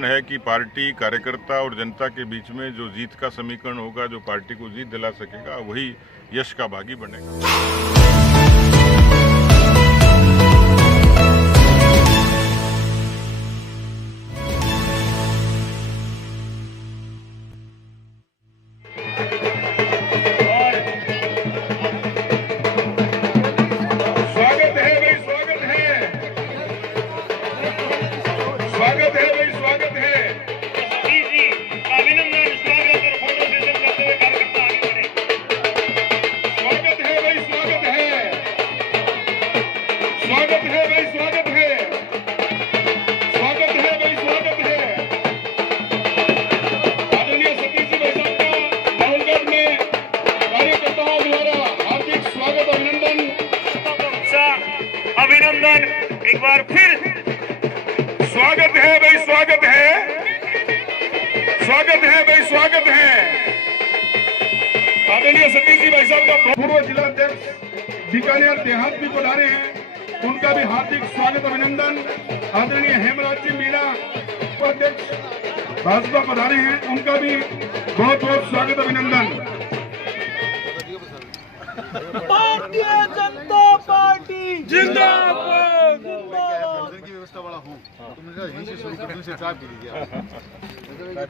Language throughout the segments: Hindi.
समीकरण है कि पार्टी, कार्यकर्ता और जनता के बीच में जो जीत का समीकरण होगा, जो पार्टी को जीत दिला सकेगा, वही यश का भागी बनेगा। स्वागत है भाई, स्वागत है जी जी, अभिनंदन, स्वागत और फोटो सेशन करते हुए कार्यकर्ता आगे बढ़े। स्वागत है भाई, स्वागत है, स्वागत है भाई, स्वागत है, स्वागत है भाई, स्वागत है। आदरणीय सतीश जी भाई साहब का लालगढ़ में कार्यकर्ताओं द्वारा हार्दिक स्वागत, अभिनंदन, अभिनंदन। एक बार फिर स्वागत है भाई, स्वागत है, स्वागत है भाई, स्वागत है। आदरणीय सतीश जी भाई साहब का पूर्व जिला अध्यक्ष बीकानेर देहात भी पधारे हैं, उनका भी हार्दिक स्वागत, अभिनंदन। आदरणीय हेमराज जी मीणा उपाध्यक्ष भाजपा पधारे हैं, उनका भी बहुत बहुत स्वागत, अभिनंदन। भारतीय जनता पार्टी जिंदाबाद।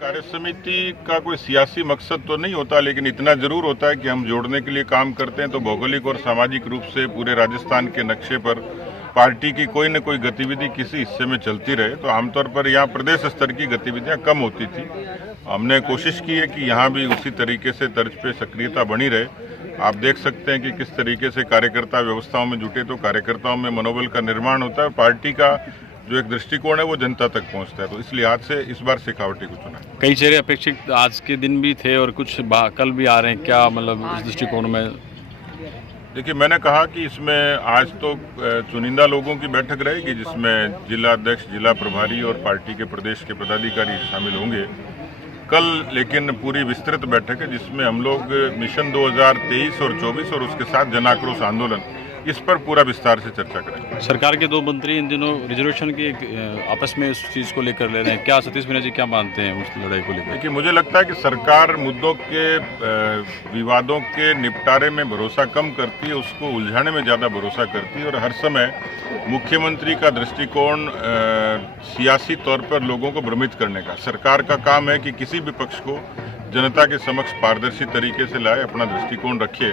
कार्य समिति का कोई सियासी मकसद तो नहीं होता, लेकिन इतना जरूर होता है कि हम जोड़ने के लिए काम करते हैं। तो भौगोलिक और सामाजिक रूप से पूरे राजस्थान के नक्शे पर पार्टी की कोई न कोई गतिविधि किसी हिस्से में चलती रहे। तो आमतौर पर यहाँ प्रदेश स्तर की गतिविधियां कम होती थी। हमने कोशिश की है कि यहाँ भी उसी तरीके से तर्ज पे सक्रियता बनी रहे। आप देख सकते हैं कि किस तरीके से कार्यकर्ता व्यवस्थाओं में जुटे, तो कार्यकर्ताओं में मनोबल का निर्माण होता है। पार्टी का जो एक दृष्टिकोण है वो जनता तक पहुंचता है। तो इस लिहाज से इस बार शेखावटी को चुना। कई चेहरे अपेक्षित आज के दिन भी थे और कुछ कल भी आ रहे हैं, क्या मतलब इस दृष्टिकोण में? देखिए, मैंने कहा कि इसमें आज तो चुनिंदा लोगों की बैठक रहेगी, जिसमें जिला अध्यक्ष, जिला प्रभारी और पार्टी के प्रदेश के पदाधिकारी शामिल होंगे। कल लेकिन पूरी विस्तृत बैठक है, जिसमें हम लोग मिशन 2023 और 24 और उसके साथ जन आक्रोश आंदोलन, इस पर पूरा विस्तार से चर्चा करेंगे। सरकार के दो मंत्री इन दिनों रिजर्वेशन की आपस में उस चीज़ को लेकर ले रहे हैं, क्या सतीश मीणा जी क्या मानते हैं उस लड़ाई को लेकर? देखिए, मुझे लगता है कि सरकार मुद्दों के विवादों के निपटारे में भरोसा कम करती है, उसको उलझाने में ज़्यादा भरोसा करती है। और हर समय मुख्यमंत्री का दृष्टिकोण सियासी तौर पर लोगों को भ्रमित करने का। सरकार का काम है कि किसी भी पक्ष को जनता के समक्ष पारदर्शी तरीके से लाए, अपना दृष्टिकोण रखे।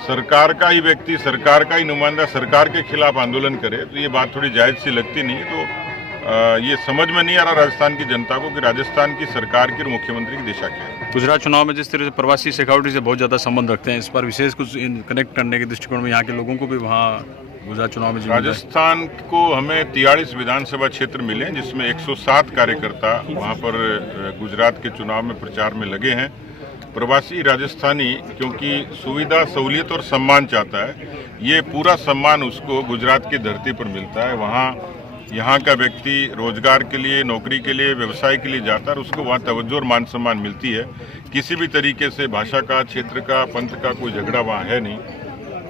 सरकार का ही व्यक्ति, सरकार का ही नुमाइंदा सरकार के खिलाफ आंदोलन करे, तो ये बात थोड़ी जायज़ सी लगती नहीं है। तो ये समझ में नहीं आ रहा राजस्थान की जनता को कि राजस्थान की सरकार की और मुख्यमंत्री की दिशा क्या है। गुजरात चुनाव में जिस तरह से प्रवासी शेखावटी से बहुत ज़्यादा संबंध रखते हैं, इस पर विशेष कुछ कनेक्ट करने के दृष्टिकोण में यहाँ के लोगों को भी वहाँ गुजरात चुनाव में राजस्थान को हमें 43 विधानसभा क्षेत्र मिले हैं, जिसमें 107 कार्यकर्ता वहाँ पर गुजरात के चुनाव में प्रचार में लगे हैं। प्रवासी राजस्थानी क्योंकि सुविधा, सहूलियत और सम्मान चाहता है, ये पूरा सम्मान उसको गुजरात की धरती पर मिलता है। वहाँ यहाँ का व्यक्ति रोजगार के लिए, नौकरी के लिए, व्यवसाय के लिए जाता है और उसको वहाँ तवज्जो और मान सम्मान मिलती है। किसी भी तरीके से भाषा का, क्षेत्र का, पंथ का कोई झगड़ा वहाँ है नहीं।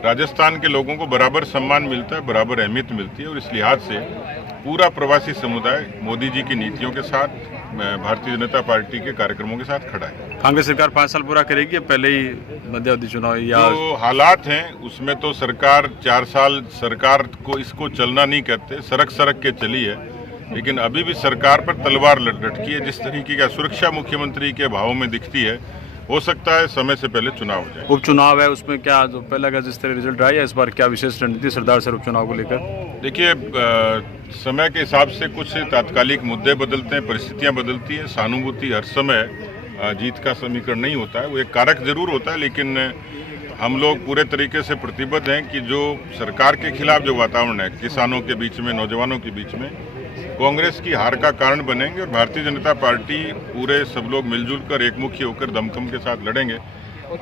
राजस्थान के लोगों को बराबर सम्मान मिलता है, बराबर अहमियत मिलती है। और इस लिहाज से पूरा प्रवासी समुदाय मोदी जी की नीतियों के साथ, भारतीय जनता पार्टी के कार्यक्रमों के साथ खड़ा है। कांग्रेस सरकार 5 साल पूरा करेगी या पहले ही मध्यावधि चुनाव? या जो हालात हैं उसमें तो सरकार 4 साल सरकार को इसको चलना नहीं कहते, सरक सरक के चली है। लेकिन अभी भी सरकार पर तलवार लटकी है। जिस तरीके का सुरक्षा मुख्यमंत्री के भावों में दिखती है, हो सकता है समय से पहले चुनाव हो जाए। उपचुनाव है, उसमें क्या जो पहले का जिस तरह रिजल्ट आया, इस बार क्या विशेष रणनीति सरदार सर उपचुनाव को लेकर? देखिए, समय के हिसाब से कुछ तात्कालिक मुद्दे बदलते हैं, परिस्थितियां बदलती हैं। सहानुभूति हर समय जीत का समीकरण नहीं होता है, वो एक कारक जरूर होता है। लेकिन हम लोग पूरे तरीके से प्रतिबद्ध हैं कि जो सरकार के खिलाफ जो वातावरण है, किसानों के बीच में, नौजवानों के बीच में, कांग्रेस की हार का कारण बनेंगे। और भारतीय जनता पार्टी पूरे सब लोग मिलजुल कर एकमुखी होकर दमखम के साथ लड़ेंगे।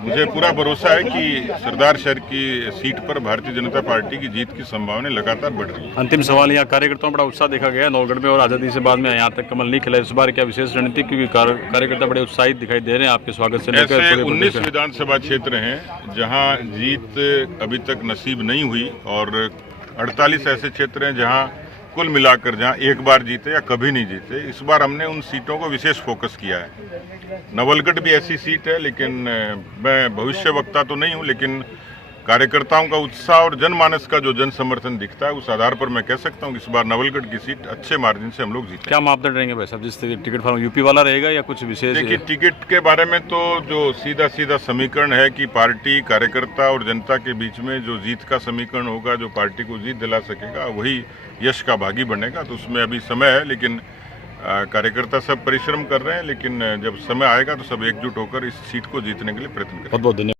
मुझे पूरा भरोसा है कि सरदार शहर की सीट पर भारतीय जनता पार्टी की जीत की संभावना लगातार बढ़ रही है। अंतिम सवाल, यहाँ कार्यकर्ताओं में बड़ा उत्साह देखा गया नौगढ़ में और आज़ादी से बाद में यहाँ तक कमल नहीं खिला। इस बार क्या विशेष रणनीति, क्योंकि कार्यकर्ता बड़े उत्साहित दिखाई दे रहे हैं आपके स्वागत से लेकर? ऐसे 19 विधानसभा क्षेत्र हैं जहाँ जीत अभी तक नसीब नहीं हुई और 48 ऐसे क्षेत्र हैं जहाँ कुल मिलाकर जहां एक बार जीते या कभी नहीं जीते, इस बार हमने उन सीटों को विशेष फोकस किया है। नवलगढ़ भी ऐसी सीट है, लेकिन मैं भविष्य वक्ता तो नहीं हूं, लेकिन कार्यकर्ताओं का उत्साह और जनमानस का जो जन समर्थन दिखता है उस आधार पर मैं कह सकता हूं कि इस बार नवलगढ़ की सीट अच्छे मार्जिन से हम लोग जीते। क्या मापदंड रहेंगे भाई साहब, जिस टिकट फॉर्म यूपी वाला रहेगा या कुछ विशेष? देखिए, टिकट के बारे में तो जो सीधा सीधा समीकरण है कि पार्टी, कार्यकर्ता और जनता के बीच में जो जीत का समीकरण होगा, जो पार्टी को जीत दिला सकेगा, वही यश का भागी बनेगा। तो उसमें अभी समय है, लेकिन कार्यकर्ता सब परिश्रम कर रहे हैं, लेकिन जब समय आएगा तो सब एकजुट होकर इस सीट को जीतने के लिए प्रयत्न करेंगे। बहुत बहुत धन्यवाद।